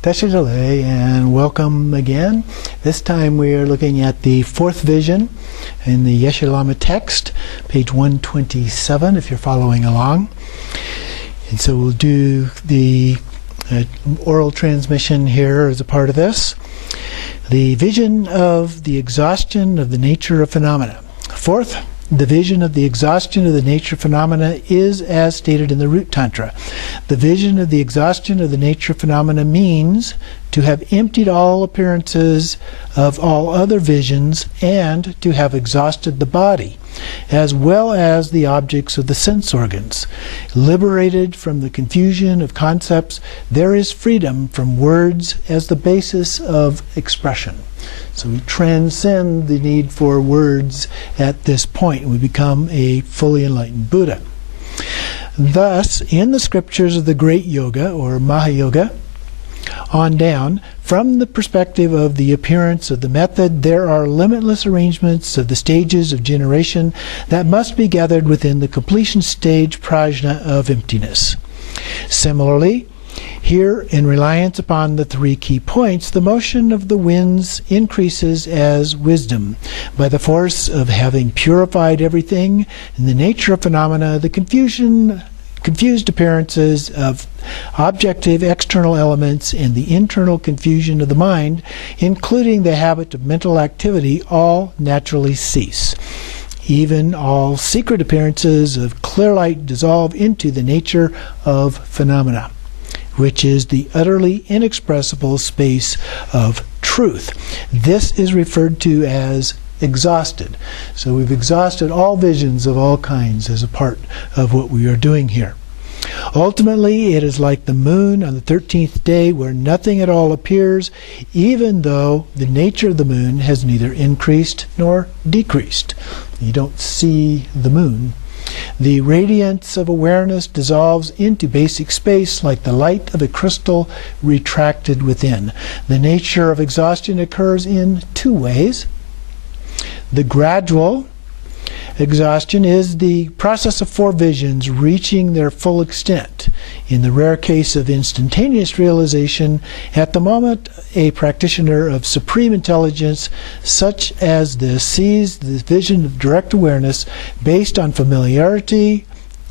Teshitale, and welcome again. This time we are looking at the fourth vision in the Yeshe Lama text, page 127, if you're following along. And so we'll do the oral transmission here as a part of this. The vision of the exhaustion of the nature of phenomena. Fourth, the vision of the exhaustion of the nature of phenomena is as stated in the Root Tantra. The vision of the exhaustion of the nature of phenomena means to have emptied all appearances of all other visions and to have exhausted the body, as well as the objects of the sense organs. Liberated from the confusion of concepts, there is freedom from words as the basis of expression. So we transcend the need for words at this point. We become a fully enlightened Buddha. Thus, in the scriptures of the Great Yoga, or Mahayoga, on down, from the perspective of the appearance of the method, there are limitless arrangements of the stages of generation that must be gathered within the completion stage prajna of emptiness. Similarly, here, in reliance upon the three key points, the motion of the winds increases as wisdom. By the force of having purified everything in the nature of phenomena, the confused appearances of objective external elements and the internal confusion of the mind, including the habit of mental activity, all naturally cease. Even all secret appearances of clear light dissolve into the nature of phenomena, which is the utterly inexpressible space of truth. This is referred to as exhausted. So we've exhausted all visions of all kinds as a part of what we are doing here. Ultimately, it is like the moon on the 13th day, where nothing at all appears, even though the nature of the moon has neither increased nor decreased. You don't see the moon. The radiance of awareness dissolves into basic space like the light of a crystal retracted within. The nature of exhaustion occurs in two ways. The gradual exhaustion is the process of four visions reaching their full extent. In the rare case of instantaneous realization, at the moment a practitioner of supreme intelligence such as this sees the vision of direct awareness based on familiarity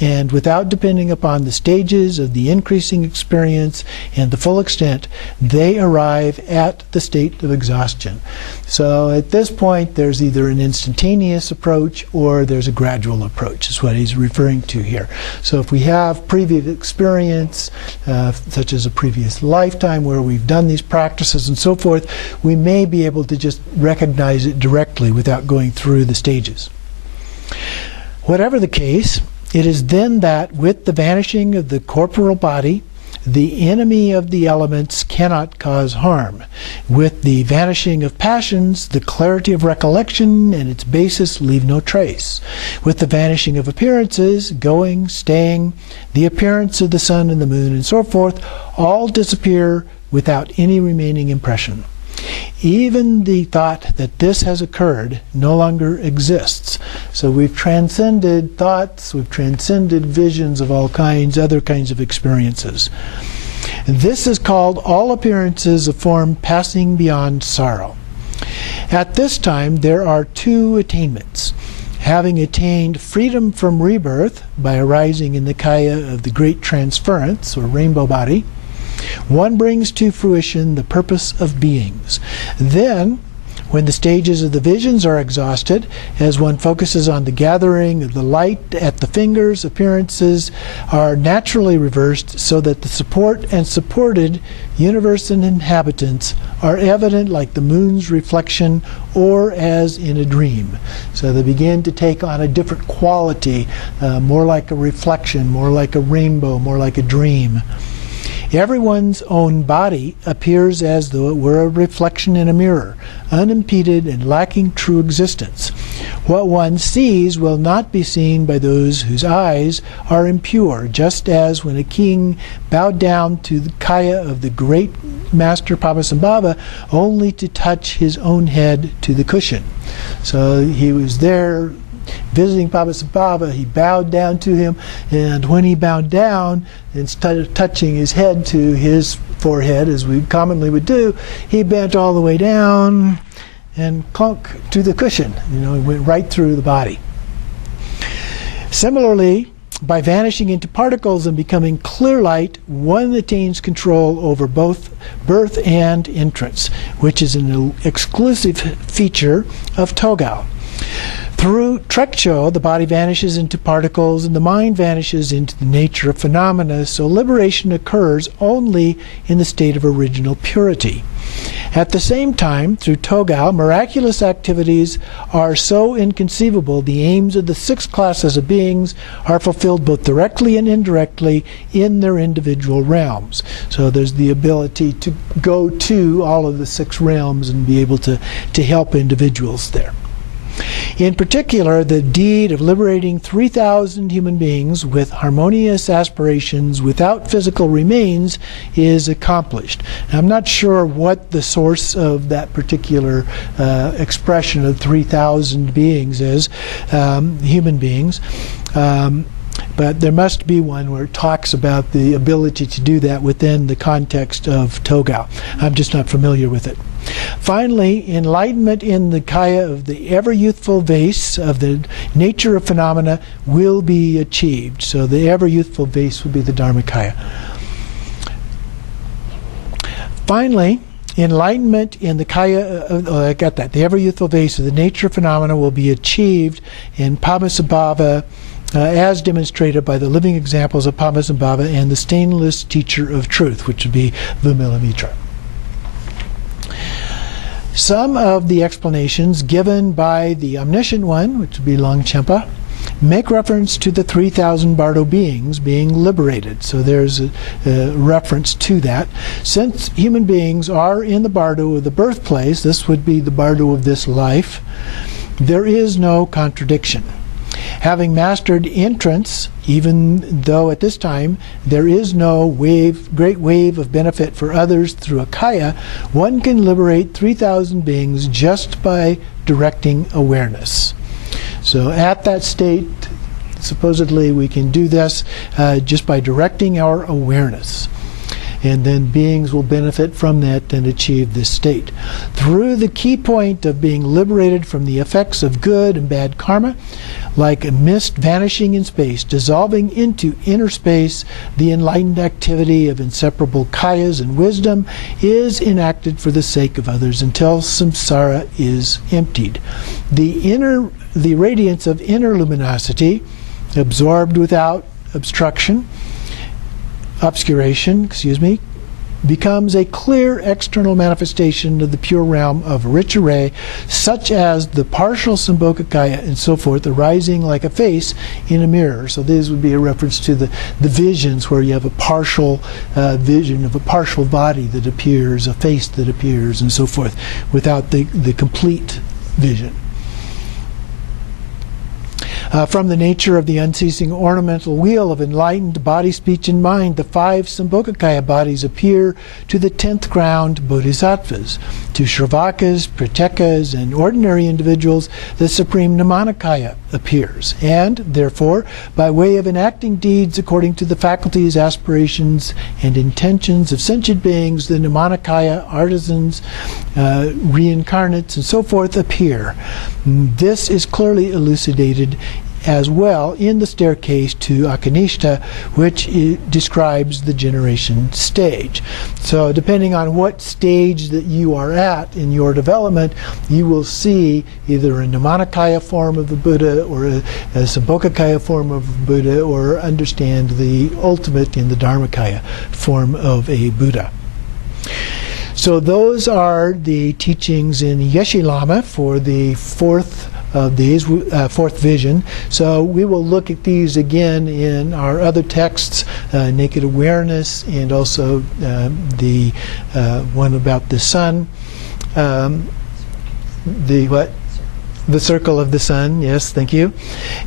and without depending upon the stages of the increasing experience and the full extent, they arrive at the state of exhaustion. So at this point, there's either an instantaneous approach or there's a gradual approach, is what he's referring to here. So if we have previous experience, such as a previous lifetime where we've done these practices and so forth, we may be able to just recognize it directly without going through the stages. Whatever the case, it is then that, with the vanishing of the corporeal body, the enemy of the elements cannot cause harm. With the vanishing of passions, the clarity of recollection and its basis leave no trace. With the vanishing of appearances, going, staying, the appearance of the sun and the moon and so forth, all disappear without any remaining impression. Even the thought that this has occurred no longer exists. So we've transcended thoughts, we've transcended visions of all kinds, other kinds of experiences. This is called all appearances of form passing beyond sorrow. At this time there are two attainments. Having attained freedom from rebirth by arising in the kaya of the great transference, or rainbow body, one brings to fruition the purpose of beings. Then, when the stages of the visions are exhausted, as one focuses on the gathering of the light at the fingers, appearances are naturally reversed so that the support and supported universe and inhabitants are evident like the moon's reflection or as in a dream. So they begin to take on a different quality, more like a reflection, more like a rainbow, more like a dream. Everyone's own body appears as though it were a reflection in a mirror, unimpeded and lacking true existence. What one sees will not be seen by those whose eyes are impure, just as when a king bowed down to the kaya of the great master Padmasambhava only to touch his own head to the cushion. So he was there visiting Padmasambhava, he bowed down to him, and when he bowed down, instead of touching his head to his forehead, as we commonly would do, he bent all the way down and clunk to the cushion. He went right through the body. Similarly, by vanishing into particles and becoming clear light, one attains control over both birth and entrance, which is an exclusive feature of Togal. Through Trekcho, the body vanishes into particles and the mind vanishes into the nature of phenomena, so liberation occurs only in the state of original purity. At the same time, through Togal, miraculous activities are so inconceivable, the aims of the 6 classes of beings are fulfilled both directly and indirectly in their individual realms. So there's the ability to go to all of the 6 realms and be able to help individuals there. In particular, the deed of liberating 3,000 human beings with harmonious aspirations without physical remains is accomplished. Now, I'm not sure what the source of that particular expression of 3,000 beings is, human beings. But there must be one where it talks about the ability to do that within the context of Togal. I'm just not familiar with it. Finally, enlightenment in the kaya of the ever-youthful vase of the nature of phenomena will be achieved. So the ever-youthful vase will be the Dharmakaya. Finally, enlightenment in the kaya, I got that, the ever-youthful vase of the nature of phenomena will be achieved in Padmasambhava, as demonstrated by the living examples of Padmasambhava and the stainless teacher of truth, which would be Vimalamitra. Some of the explanations given by the omniscient one, which would be Longchenpa, make reference to the 3,000 Bardo beings being liberated. So there's a reference to that. Since human beings are in the Bardo of the birthplace, this would be the Bardo of this life, there is no contradiction. Having mastered entrance, even though at this time there is no great wave of benefit for others through a kaya, one can liberate 3,000 beings just by directing awareness. So at that state, supposedly we can do this just by directing our awareness. And then beings will benefit from that and achieve this state. Through the key point of being liberated from the effects of good and bad karma, like a mist vanishing in space, dissolving into inner space, the enlightened activity of inseparable kayas and wisdom is enacted for the sake of others until samsara is emptied. The radiance of inner luminosity, absorbed without obscuration, becomes a clear external manifestation of the pure realm of a rich array, such as the partial Sambhogakaya and so forth, arising like a face in a mirror. So this would be a reference to the visions where you have a partial vision of a partial body that appears, a face that appears, and so forth, without the complete vision. From the nature of the unceasing ornamental wheel of enlightened body, speech, and mind, the 5 Sambhogakaya bodies appear to the 10th ground bodhisattvas. To Shravakas, Pratekas, and ordinary individuals, the supreme Namanakaya appears. And, therefore, by way of enacting deeds according to the faculties, aspirations, and intentions of sentient beings, the Namanakaya, artisans, reincarnates, and so forth appear. This is clearly elucidated as well in the staircase to Akanishta, which describes the generation stage. So depending on what stage that you are at in your development, you will see either a Namanakaya form of the Buddha or a Sambhogakaya form of the Buddha, or understand the ultimate in the Dharmakaya form of a Buddha. So those are the teachings in Yeshe Lama for the fourth vision. So we will look at these again in our other texts, Naked Awareness, and also the one about the sun. The circle of the sun, yes, thank you.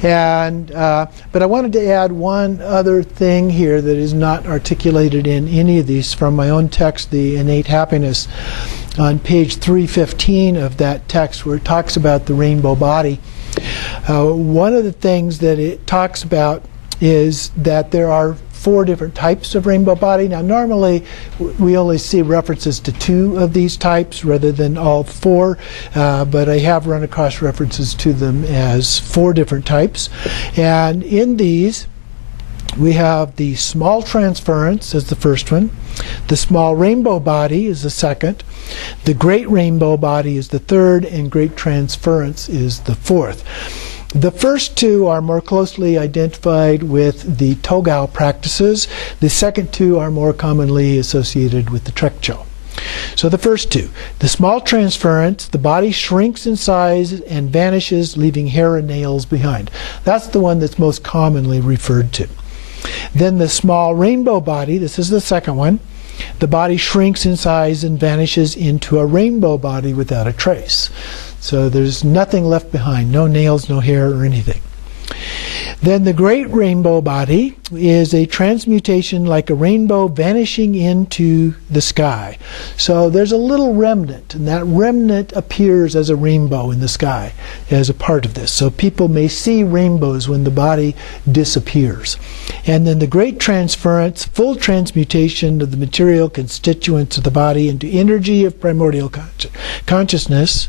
And but I wanted to add one other thing here that is not articulated in any of these from my own text, The Innate Happiness, on page 315 of that text, where it talks about the rainbow body. One of the things that it talks about is that there are 4 different types of rainbow body. Now normally we only see references to 2 of these types rather than all 4, but I have run across references to them as 4 different types. And in these we have the small transference as the first one, the small rainbow body is the second, the great rainbow body is the third, and great transference is the fourth. The first 2 are more closely identified with the Togal practices. The second 2 are more commonly associated with the Trekcho. So the first 2, the small transference, the body shrinks in size and vanishes, leaving hair and nails behind. That's the one that's most commonly referred to. Then the small rainbow body, this is the second one. The body shrinks in size and vanishes into a rainbow body without a trace. So there's nothing left behind, no nails, no hair, or anything. Then the great rainbow body is a transmutation like a rainbow vanishing into the sky. So there's a little remnant, and that remnant appears as a rainbow in the sky as a part of this. So people may see rainbows when the body disappears. And then the great transference, full transmutation of the material constituents of the body into energy of primordial consciousness.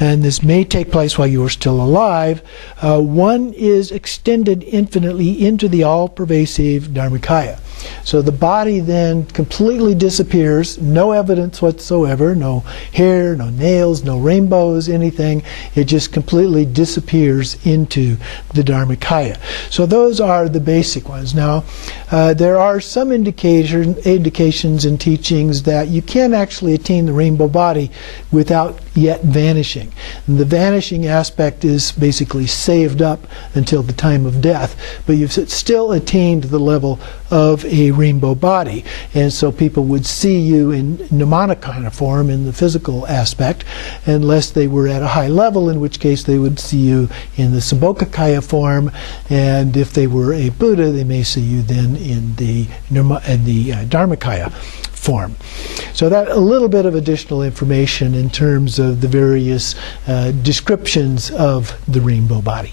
And this may take place while you are still alive. One is extended infinitely into the all-pervasive Dharmakaya. So the body then completely disappears, no evidence whatsoever, no hair, no nails, no rainbows, anything. It just completely disappears into the Dharmakaya. So those are the basic ones. Now, there are some indications and teachings that you can actually attain the rainbow body without yet vanishing. And the vanishing aspect is basically saved up until the time of death, but you've still attained the level of a rainbow body. And so people would see you in Nirmanakaya form in the physical aspect, unless they were at a high level, in which case they would see you in the Sambhogakaya form, and if they were a Buddha, they may see you then in the Dharmakaya form. So that a little bit of additional information in terms of the various descriptions of the rainbow body.